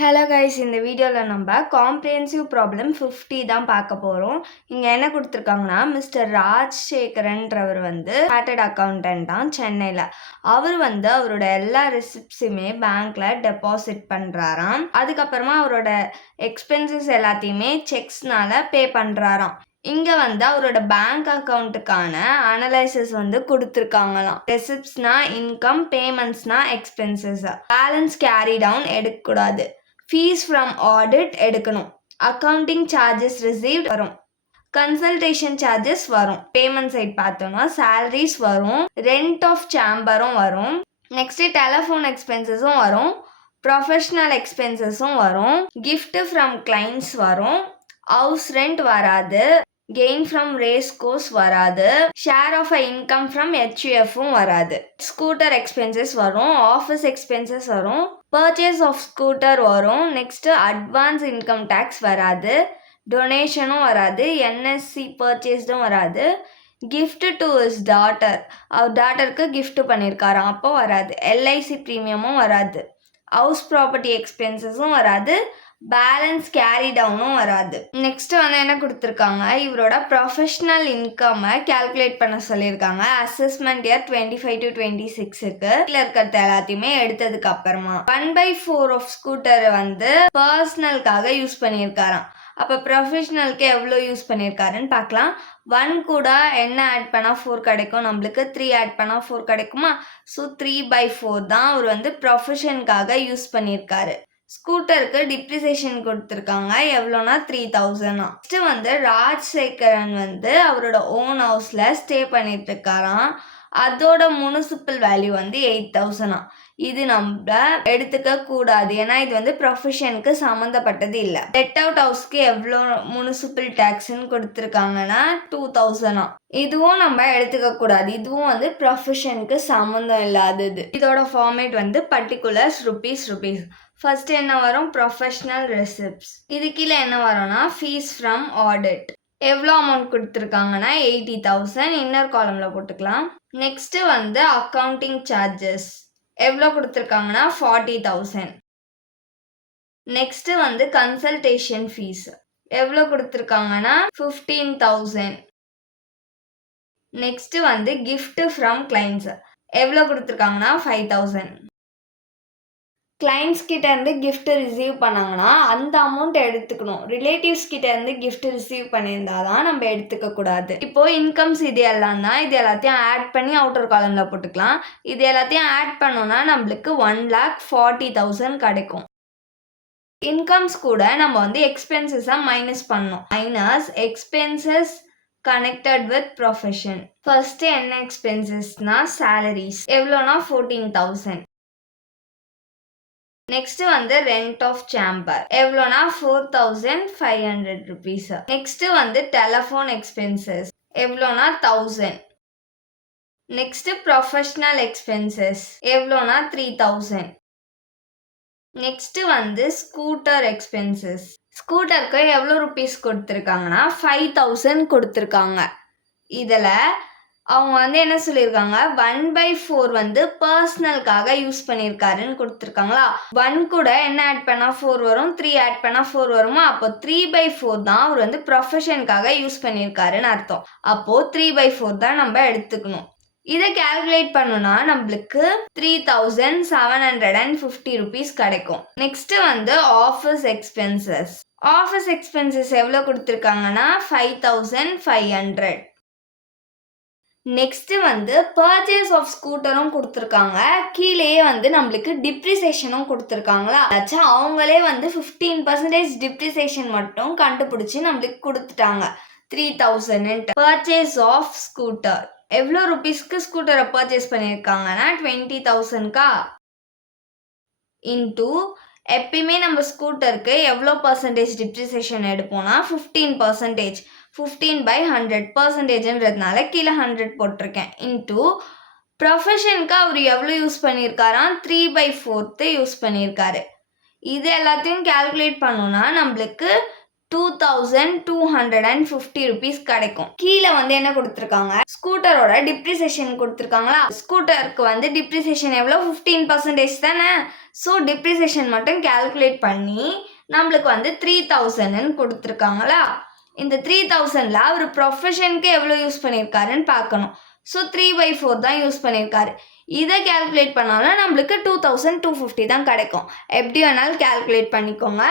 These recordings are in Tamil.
ஹலோ கைஸ், இந்த வீடியோவில் நம்ம காம்ப்ரிஹென்சிவ் ப்ராப்ளம் 50 தான் பார்க்க போகிறோம். இங்கே என்ன கொடுத்துருக்காங்கன்னா, மிஸ்டர் ராஜசேகரன்றவர் சார்ட்டர்ட் அக்கௌண்டன்ட் தான் சென்னையில். அவர் அவரோட எல்லா ரெசிப்ட்ஸுமே பேங்க்கில் டெபாசிட் பண்ணுறாராம். அதுக்கப்புறமா அவரோட எக்ஸ்பென்சஸ் எல்லாத்தையுமே செக்ஸ்னால பே பண்ணுறாராம். இங்கே அவரோட பேங்க் அக்கௌண்ட்டுக்கான அனலைசிஸ் கொடுத்துருக்காங்களாம். ரெசிப்ட்ஸ்னா இன்கம், பேமெண்ட்ஸ்னா எக்ஸ்பென்சஸ். பேலன்ஸ் கேரி டவுன் எடுக்கக்கூடாது. ஃபீஸ் ஃப்ரம் ஆடிட் எடுக்கணும். அக்கௌண்டிங் சார்ஜஸ் ரிசீவ்ட் வரும். கன்சல்டேஷன் சார்ஜஸ் வரும். பேமெண்ட் சைட் பார்த்தோம்னா சேலரிஸ் வரும். ரெண்ட் ஆஃப் சேம்பரும் வரும். நெக்ஸ்ட் டெலிஃபோன் எக்ஸ்பென்சஸும் வரும். ப்ரொஃபஷ்னல் எக்ஸ்பென்சஸும் வரும். கிஃப்ட் ஃப்ரம் கிளைண்ட்ஸ் வரும். ஹவுஸ் ரெண்ட் வராது. கெயின் ஃப்ரம் ரேஸ் கோர்ஸ் வராது. ஷேர் ஆஃப் இன்கம் ஃப்ரம் HUFம் வராது. ஸ்கூட்டர் எக்ஸ்பென்சஸ் வரும். ஆஃபீஸ் எக்ஸ்பென்சஸ் வரும். பர்ச்சேஸ் ஆஃப் ஸ்கூட்டர் வரும். நெக்ஸ்ட்டு அட்வான்ஸ் இன்கம் டேக்ஸ் வராது. டொனேஷனும் வராது. NSC பர்ச்சேஸ்டும் வராது. கிஃப்ட் டு இஸ் டாட்டர், அவர் டாட்டருக்கு கிஃப்ட் பண்ணியிருக்காராம், அப்போ வராது. LIC ப்ரீமியமும் வராது. ஹவுஸ் ப்ராப்பர்ட்டி எக்ஸ்பென்சஸும் வராது. பேலன்ஸ் கேரி டவுனும் வராது. நெக்ஸ்ட் என்ன கொடுத்துருக்காங்க, இவரோட ப்ரொஃபஷ்னல் இன்கம்மை கேல்குலேட் பண்ண சொல்லியிருக்காங்க. அசஸ்மெண்ட் இயர் 25 to 26க்கு இருக்கிறது எல்லாத்தையுமே எடுத்ததுக்கு அப்புறமா 1/4 ஆஃப் ஸ்கூட்டர் பர்சனலுக்காக யூஸ் பண்ணியிருக்காராம். அப்போ ப்ரொஃபஷ்னலுக்கு எவ்வளோ யூஸ் பண்ணியிருக்காருன்னு பார்க்கலாம். 1 கூட என்ன ஆட் பண்ணால் 4 கிடைக்கும், நம்மளுக்கு 3 ஆட் பண்ணால் 4 கிடைக்குமா? ஸோ 3/4 தான் அவர் ப்ரொஃபஷனுக்காக யூஸ் பண்ணியிருக்காரு. ஸ்கூட்டருக்கு டிப்ரிசியேஷன் கொடுத்துருக்காங்க. எவ்வளோனா 3000. நெக்ஸ்ட் ராஜசேகரன் அவரோட ஓன் ஹவுஸில் ஸ்டே பண்ணிட்டு இருக்காராம். அதோட முனிசிபல் வேல்யூ 8000. இது நம்ம எடுத்துக்க கூடாது, ஏன்னா இது ப்ரொஃபஷனுக்கு சம்மந்தப்பட்டது இல்லை. லெட் அவுட் ஹவுஸ்க்கு எவ்வளோ முனிசிபல் டேக்ஸ்ன்னு கொடுத்துருக்காங்கன்னா 2000. இதுவும் நம்ம எடுத்துக்க கூடாது, இதுவும் ப்ரொஃபஷனுக்கு சம்மந்தம் இல்லாதது. இதோட ஃபார்மேட் பர்டிகுலர்ஸ் ருபீஸ். ஃபர்ஸ்ட் என்ன வரும், ப்ரொஃபஷ்னல் ரெசிப்ட்ஸ். இது கீழே என்ன வரும்னா ஃபீஸ் ஃப்ரம் ஆடிட். எவ்வளோ அமௌண்ட் கொடுத்துருக்காங்கன்னா 80,000. இன்னர் காலமில் போட்டுக்கலாம். நெக்ஸ்ட்டு அக்கௌண்டிங் சார்ஜஸ் எவ்வளோ கொடுத்துருக்காங்கன்னா 40,000. நெக்ஸ்ட்டு கன்சல்டேஷன் ஃபீஸ் எவ்வளோ கொடுத்துருக்காங்கன்னா 15,000. நெக்ஸ்ட்டு கிஃப்ட் ஃப்ரம் கிளைண்ட்ஸ் எவ்வளோ கொடுத்துருக்காங்கன்னா 5,000. கிளைண்ட்ஸ் கிட்ட இருந்து கிஃப்ட் ரிசீவ் பண்ணாங்கன்னா அந்த அமௌண்ட் எடுத்துக்கணும். ரிலேட்டிவ்ஸ் கிட்ட இருந்து கிஃப்ட் ரிசீவ் பண்ணியிருந்தாதான் நம்ம எடுத்துக்க கூடாது. இப்போ இன்கம்ஸ் இது எல்லாம் தான். இது எல்லாத்தையும் ஆட் பண்ணி அவுட்டர் காலம்ல போட்டுக்கலாம். இது எல்லாத்தையும் ஆட் பண்ணோம்னா நம்மளுக்கு 1,40,000 கிடைக்கும். இன்கம்ஸ் கூட நம்ம எக்ஸ்பென்சஸை மைனஸ் பண்ணணும். Minus expenses connected with profession. First என்ன எக்ஸ்பென்சஸ்னா சேலரிஸ் எவ்வளோனா 14,000. நெக்ஸ்ட் ரெண்ட் ஆஃப் சேம்பர் எவ்வளோனா 4,500 rupees. நெக்ஸ்ட் டெலிஃபோன் எக்ஸ்பென்சஸ் எவ்வளோனா 1000. நெக்ஸ்ட் ப்ரொஃபஷ்னல் எக்ஸ்பென்சஸ் எவ்வளோனா 3,000. Next scooter expenses. ஸ்கூட்டருக்கு எவ்வளோ ருபீஸ் கொடுத்துருக்காங்கன்னா 5,000 கொடுத்துருக்காங்க. இதில் அவங்க என்ன சொல்லியிருக்காங்க, 1/4 பர்சனலுக்காக யூஸ் பண்ணியிருக்காருன்னு கொடுத்துருக்காங்களா. 1 கூட என்ன ஆட் பண்ணால் 4 வரும், 3 ஆட் பண்ணால் 4 வருமா? அப்போ 3/4 தான் அவர் ப்ரொஃபஷனுக்காக யூஸ் பண்ணியிருக்காருன்னு அர்த்தம். அப்போது 3/4 தான் நம்ம எடுத்துக்கணும். இதை கேல்குலேட் பண்ணோன்னா நம்மளுக்கு 3,750 rupees கிடைக்கும். Next office expenses. Office expenses எவ்வளோ கொடுத்துருக்காங்கன்னா 5,500. நெக்ஸ்ட் பர்ச்சேஸ் ஆஃப் ஸ்கூட்டரும் கொடுத்துருக்காங்க. கீழேயே நம்மளுக்கு டிப்ரிசியேஷனும் கொடுத்துருக்காங்களா. அவங்களே 15% டிப்ரிசியேஷன் மட்டும் கண்டுபிடிச்சி நம்மளுக்கு கொடுத்துட்டாங்க. 3,000. பர்ச்சேஸ் ஆஃப் ஸ்கூட்டர் எவ்வளோ ருபீஸ்க்கு ஸ்கூட்டரை பர்ச்சேஸ் பண்ணியிருக்காங்கன்னா 20,000. இன்டூ எப்பயுமே நம்ம ஸ்கூட்டருக்கு எவ்வளோ பர்சன்டேஜ் டிப்ரிசியேஷன் எடுப்போம்னா 15%. 15/100%ன்றதுனால கீழே 100 போட்டிருக்கேன். இன்டூ ப்ரொஃபஷனுக்கு அவர் எவ்வளோ யூஸ் பண்ணியிருக்காராம் 3/4 யூஸ் பண்ணியிருக்காரு. இது எல்லாத்தையும் கேல்குலேட் பண்ணோன்னா நம்மளுக்கு 2250 rupees கிடைக்கும். கீழே வந்து என்ன கொடுத்துருக்காங்க, ஸ்கூட்டரோட டிப்ரிசியேஷன் கொடுத்துருக்காங்களா. ஸ்கூட்டருக்கு வந்து டிப்ரிசியேஷன் எவ்வளோ, 15% தானே. ஸோ டிப்ரிசியேஷன் மட்டும் கால்குலேட் பண்ணி நம்மளுக்கு வந்து 3000ன்னு கொடுத்துருக்காங்களா. இந்த 3000ல் அவர் ப்ரொஃபஷனுக்கு எவ்வளோ யூஸ் பண்ணியிருக்காருன்னு பார்க்கணும். ஸோ 3/4 தான் யூஸ் பண்ணியிருக்காரு. இதை கால்குலேட் பண்ணாலும் நம்மளுக்கு 2250 தான் கிடைக்கும். எப்படி வேணாலும் கால்குலேட் பண்ணிக்கோங்க.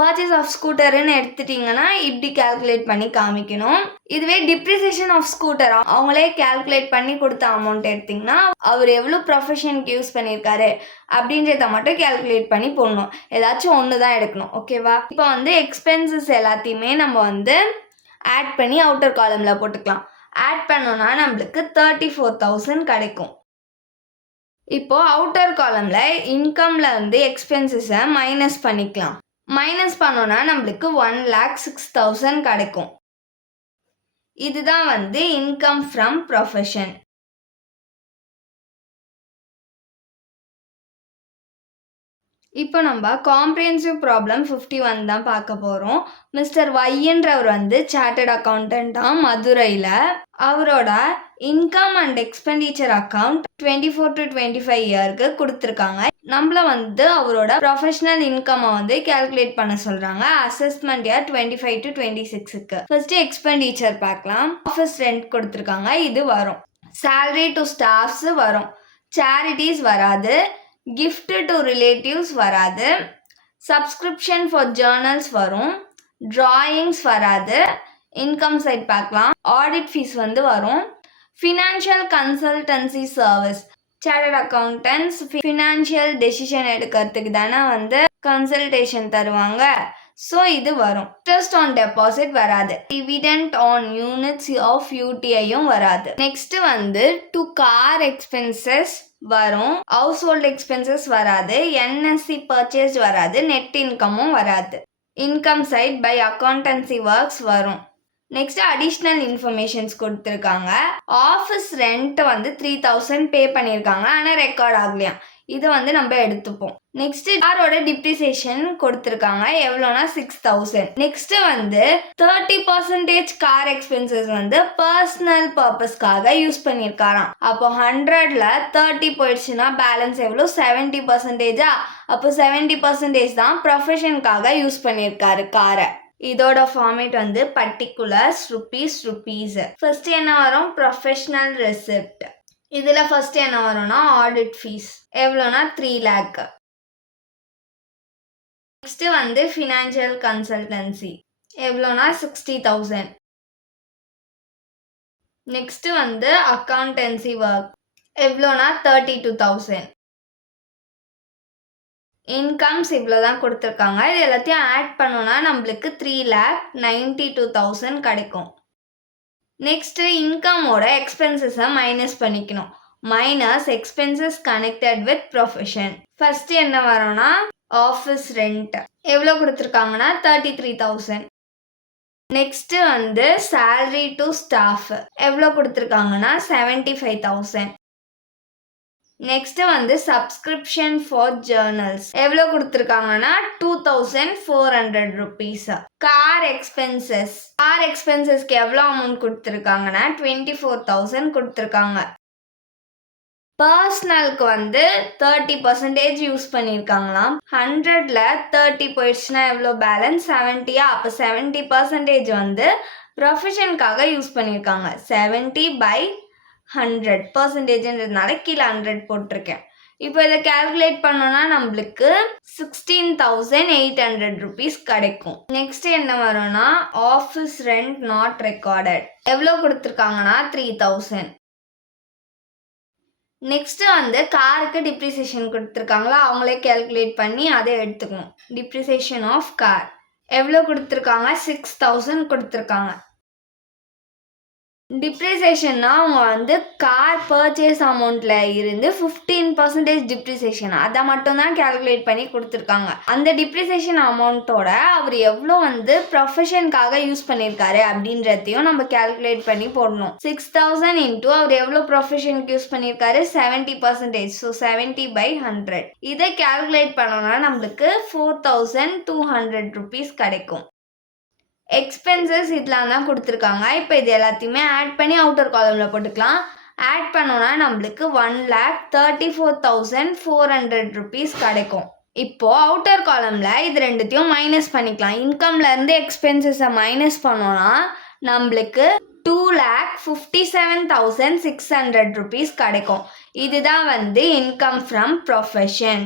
பர்ச்சேஸ் ஆஃப் ஸ்கூட்டர்னு எடுத்துட்டிங்கன்னா இப்படி கால்குலேட் பண்ணி காமிக்கணும். இதுவே டிப்ரிசியேஷன் ஆஃப் ஸ்கூட்டர் அவங்களே கால்குலேட் பண்ணி கொடுத்த அமௌண்ட் எடுத்திங்கன்னா அவர் எவ்வளோ ப்ரொஃபஷனுக்கு யூஸ் பண்ணியிருக்காரு அப்படின்றத மட்டும் கால்குலேட் பண்ணி போடணும். ஏதாச்சும் ஒன்று தான் எடுக்கணும். ஓகேவா. இப்போ வந்து எக்ஸ்பென்சஸ் எல்லாத்தையுமே நம்ம வந்து ஆட் பண்ணி அவுட்டர் காலமில் போட்டுக்கலாம். ஆட் பண்ணோன்னா நம்மளுக்கு 34,000 கிடைக்கும். இப்போது அவுட்டர் காலமில் இன்கமில் வந்து எக்ஸ்பென்சஸை மைனஸ் பண்ணிக்கலாம். மைனஸ் பண்ணோன்னா நம்மளுக்கு 1,06,000 கிடைக்கும். இதுதான் வந்து இன்கம் ஃப்ரம் ப்ரொஃபஷன். இப்போ நம்ம காம்ப்ரிஹென்சிவ் ப்ராப்ளம் 51 தான் பார்க்க போகிறோம். மிஸ்டர் ஒய்ன்றவர் வந்து சார்ட்டர்ட் அக்கௌண்டண்ட்டாக மதுரையில். அவரோட income and expenditure account 24 to 25 இயருக்கு கொடுத்துருக்காங்க. நம்மள வந்து அவரோட ப்ரொஃபஷனல் இன்கம்மை வந்து கால்குலேட் பண்ண சொல்கிறாங்க. அசஸ்மெண்ட் இயர் 25 to 26க்கு. ஃபர்ஸ்ட்டு எக்ஸ்பெண்டிச்சர் பார்க்கலாம். ஆஃபீஸ் ரெண்ட் கொடுத்துருக்காங்க, இது வரும். சேலரி டு ஸ்டாஃப்ஸ் வரும். சேரிட்டிஸ் வராது. gift to relatives வராது. subscription for journals வரும். drawings வராது. income side பார்க்கலாம். audit fees வந்து வரும். financial consultancy service, chartered accountants financial decision எடுக்கிறதுக்கு தானே வந்து கன்சல்டேஷன் தருவாங்க. ஸோ இது வரும். இன்ட்ரெஸ்ட் ஆன் டெபாசிட் வராது. டிவிடெண்ட் ஆன் யூனிட்ஸ் ஆஃப் யூடிஐயும் வராது. நெக்ஸ்ட் வந்து டு கார் எக்ஸ்பென்சஸ் வரும். ஹவுஸ் ஹோல்ட் எக்ஸ்பென்சஸ் வராது. என்எஸ்சி பர்ச்சேஸ் வராது. நெட் இன்கமும் வராது. Income side by accountancy works வரும். நெக்ஸ்ட் அடிஷ்னல் இன்ஃபர்மேஷன்ஸ் கொடுத்துருக்காங்க. ஆஃபீஸ் ரெண்ட் வந்து 3000 பே பண்ணியிருக்காங்க, ஆனால் ரெக்கார்ட் ஆகலையாம். இது வந்து நம்ம எடுத்துப்போம். நெக்ஸ்ட் காரோட டிப்ரிசியேஷன் கொடுத்துருக்காங்க, எவ்வளோனா 6000. நெக்ஸ்ட் வந்து 30% கார் எக்ஸ்பென்சஸ் வந்து பர்சனல் பர்பஸ்க்காக யூஸ் பண்ணியிருக்காராம். அப்போ 100ல் 30 போயிடுச்சுன்னா பேலன்ஸ் எவ்வளோ, 70%. அப்போ 70% தான் ப்ரொஃபஷனுக்காக யூஸ் பண்ணியிருக்காரு காரை. இதோட ஃபார்மேட் வந்து பர்டிகுலர்ஸ், ருபீஸ். ஃபர்ஸ்ட் என்ன வரும், ப்ரொஃபஷனல் ரெசிப்ட். இதில் ஃபர்ஸ்ட் என்ன வரும்னா ஆடிட் ஃபீஸ், எவ்வளோனா 3 lakh. நெக்ஸ்ட் வந்து ஃபினான்ஷியல் கன்சல்டன்சி, எவ்வளோனா 60,000. நெக்ஸ்ட் வந்து அக்கௌண்டன்சி ஒர்க், எவ்வளோனா 32,000. இன்கம்ஸ் இவ்வளோ தான் கொடுத்துருக்காங்க. இது எல்லாத்தையும் ஆட் பண்ணோன்னா நம்மளுக்கு 3,92,000 கிடைக்கும். நெக்ஸ்ட்டு இன்கமோட எக்ஸ்பென்சஸை மைனஸ் பண்ணிக்கணும். Minus expenses connected with profession. First என்ன வரும்னா ஆஃபீஸ் ரெண்ட், எவ்வளோ கொடுத்துருக்காங்கன்னா 33,000. நெக்ஸ்ட்டு வந்து சேலரி டு ஸ்டாஃப், எவ்வளோ கொடுத்துருக்காங்கன்னா 75,000. நெக்ஸ்ட் வந்து சப்ஸ்கிரிப்ஷன் ஃபார் ஜேர்னல்ஸ், எவ்வளோ கொடுத்துருக்காங்கன்னா 2,400 rupees. கார் எக்ஸ்பென்சஸ்க்கு எவ்வளோ அமௌண்ட் கொடுத்துருக்காங்கன்னா 24,000 கொடுத்துருக்காங்க. பர்சனலுக்கு வந்து 30% யூஸ் பண்ணியிருக்காங்களாம். 100ல் 30 போயிடுச்சுன்னா எவ்வளோ பேலன்ஸ், 70. அப்போ 70% வந்து ப்ரொஃபஷனுக்காக யூஸ் பண்ணியிருக்காங்க. 70/100%ன்றதுனால கீழே 100 போட்டிருக்கேன். இப்போ இதை கால்குலேட் பண்ணோன்னா நம்மளுக்கு 16,800 rupees கிடைக்கும். நெக்ஸ்ட் என்ன வரும்னா ஆஃபீஸ் ரெண்ட் நாட் ரெக்கார்டட், எவ்வளோ கொடுத்துருக்காங்கன்னா 3,000. நெக்ஸ்ட் வந்து காருக்கு டிப்ரிசியேஷன் கொடுத்துருக்காங்களா, அவங்களே கால்குலேட் பண்ணி அதை எடுத்துக்கணும். டிப்ரிசியேஷன் ஆஃப் கார் எவ்வளோ கொடுத்துருக்காங்க, 6,000 கொடுத்துருக்காங்க. டிப்ரிசியேஷன்னா அவங்க வந்து கார் பர்ச்சேஸ் அமௌண்ட்டில் இருந்து 15% டிப்ரிசியேஷன், அதை மட்டும்தான் கால்குலேட் பண்ணி கொடுத்துருக்காங்க. அந்த டிப்ரிசியேஷன் அமௌண்ட்டோட அவர் எவ்வளோ வந்து ப்ரொஃபஷனுக்காக யூஸ் பண்ணியிருக்காரு அப்படின்றதையும் நம்ம கால்குலேட் பண்ணி போடணும். 6,000 இன்ட்டு அவர் எவ்வளோ ப்ரொஃபஷனுக்கு யூஸ் பண்ணியிருக்காரு, 70%. ஸோ 70/100. இதை கால்குலேட் பண்ணோன்னா நம்மளுக்கு 4,200 rupees கிடைக்கும். எக்ஸ்பென்சஸ் இதெல்லாம் தான் கொடுத்துருக்காங்க. இப்போ இது எல்லாத்தையுமே ஆட் பண்ணி அவுட்டர் காலமில் போட்டுக்கலாம். ஆட் பண்ணோன்னா நம்மளுக்கு 1,34,400 rupees கிடைக்கும். இப்போது அவுட்டர் காலமில் இது ரெண்டுத்தையும் மைனஸ் பண்ணிக்கலாம். இன்கம்லேருந்து எக்ஸ்பென்சஸை மைனஸ் பண்ணோன்னா நம்மளுக்கு 2,57,600 rupees கிடைக்கும். இதுதான் வந்து இன்கம் ஃப்ரம் ப்ரொஃபஷன்.